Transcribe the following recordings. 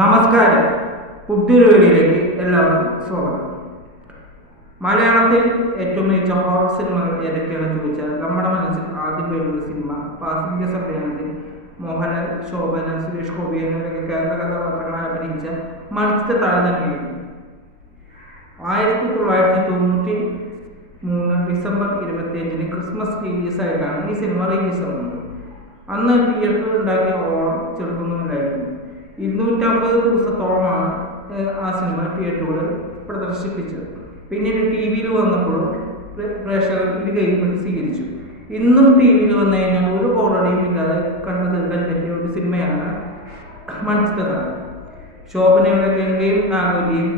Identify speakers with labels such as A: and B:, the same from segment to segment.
A: നമസ്കാരം. പുതിയൊരു വീഡിയോയിലേക്ക് എല്ലാവർക്കും സ്വാഗതം. മലയാളത്തിൽ ഏറ്റവും മികച്ച ഹോറർ സിനിമകൾ ഏതൊക്കെയാണെന്ന് ചോദിച്ചാൽ നമ്മുടെ മനസ്സിൽ ആദ്യം വരുന്ന സിനിമ പാസഞ്ചർ സമ്മേളനത്തിൽ മോഹൻലാൽ ശോഭന സുരേഷ് ഗോപി എന്നിവരൊക്കെ കേന്ദ്ര കഥാപാത്രങ്ങളായി അഭിനയിച്ച മണിച്ചിട്ട് താഴെ തന്നെയാണ്. ആയിരത്തി തൊള്ളായിരത്തി തൊണ്ണൂറ്റി മൂന്ന് ഡിസംബർ ഇരുപത്തിയഞ്ചിന് ക്രിസ്മസ് റിലീസായിട്ടാണ് ഈ സിനിമ റിലീസ് ആവുന്നത് അന്ന് തിയേറ്ററിൽ ഉണ്ടാക്കിയ ഓണം ഇരുന്നൂറ്റമ്പത് ദിവസത്തോളമാണ് ആ സിനിമ തിയേറ്ററുകളിൽ പ്രദർശിപ്പിച്ചത് പിന്നീട് ടി വിയിൽ വന്നപ്പോൾ പ്രേ- പ്രേക്ഷകർ ഇത് കൈകൊണ്ട് സ്വീകരിച്ചു. ഇന്നും ടി വിയിൽ വന്നു കഴിഞ്ഞാൽ ഒരു ബോറടിയും ഇല്ലാതെ കണ്ടു തീർക്കാൻ പറ്റിയ ഒരു സിനിമയാണ് മണിച്ചിട്ടത് ശോഭനയുടെ ഗംഗയും നാഗോലിയും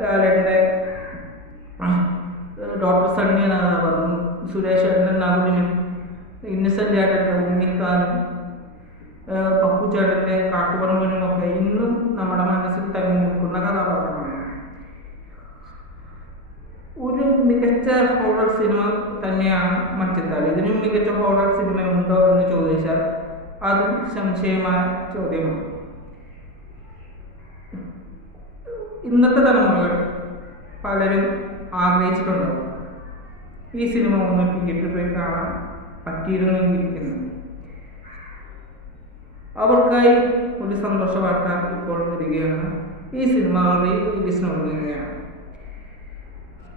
A: ലാലേട്ടന്റെ ഡോക്ടർ സണ്ണി എന്ന കഥാപാത്രം സുരേഷ് ഏട്ടന്റെ നകുലിനും ഇന്നസെന്റ് ചേട്ടന്റെ ഉണ്ണിത്താനും ഏഹ് പപ്പു ചേട്ടന്റെ കാട്ടുപറമ്പിനും ഒക്കെ ഇന്നും നമ്മുടെ മനസ്സിൽ തങ്ങി നിൽക്കുന്ന കഥാപാത്രങ്ങളാണ്. ഒരു മികച്ച ഹോറർ സിനിമ തന്നെയാണ് മച്ചത്താൽ ഇതിനും മികച്ച ഹോറർ സിനിമ ഉണ്ടോ എന്ന് ചോദിച്ചാൽ അത് സംശയമായ ചോദ്യമാണ്. ഇന്നത്തെ തലമുറകൾ പലരും ആഗ്രഹിച്ചിട്ടുണ്ടാവും ഈ സിനിമ ഒന്ന് തിയേറ്ററിൽ പോയി കാണാൻ പറ്റിയിരുന്നെങ്കിൽ എന്ന്. അവർക്കായി ഒരു സന്തോഷ വാർത്ത ഇപ്പോൾ വരികയാണ്. ഈ സിനിമ റിലീസിനൊരുങ്ങുകയാണ്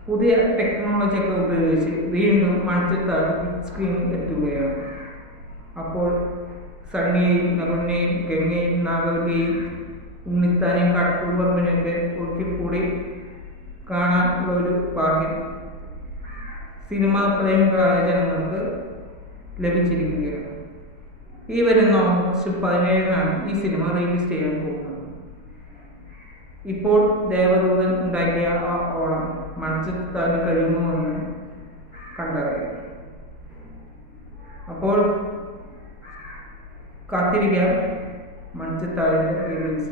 A: പുതിയ ടെക്നോളജി ഒക്കെ ഉപയോഗിച്ച് വീണ്ടും മണിച്ചിത്താൽ സ്ക്രീനിൽ എത്തുകയാണ്. അപ്പോൾ സണ്ണിയെയും നകുലിനെയും ഗംഗയും നാഗവലിയെയും ഉണ്ണിത്താനെയും കാട്ടുപറമ്പിനെയൊക്കെ ഒരിക്കൽ കൂടി കാണാനുള്ള ഒരു ഭാഗ്യം സിനിമാ പ്രേമികളായ ജനങ്ങൾക്ക് ലഭിച്ചിരിക്കുകയാണ്. ഈ വരുന്ന ഓഗസ്റ്റ് പതിനേഴിനാണ് ഈ സിനിമ റിലീസ് ചെയ്യാൻ പോകുന്നത്. ഇപ്പോൾ ദേവദൂതൻ ഉണ്ടാക്കിയ ആ ഓളം മണിച്ചിത്താൻ കഴിയുമോ എന്ന് കണ്ടറിയാം. അപ്പോൾ കാത്തിരിക്കാൻ മൺചിത്താവിന്റെ റിലീസ്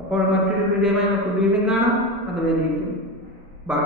A: അപ്പോൾ മറ്റൊരു വീഡിയോയുമായി നമുക്ക് വീണ്ടും കാണാം. അതുവരെയും ബൈ.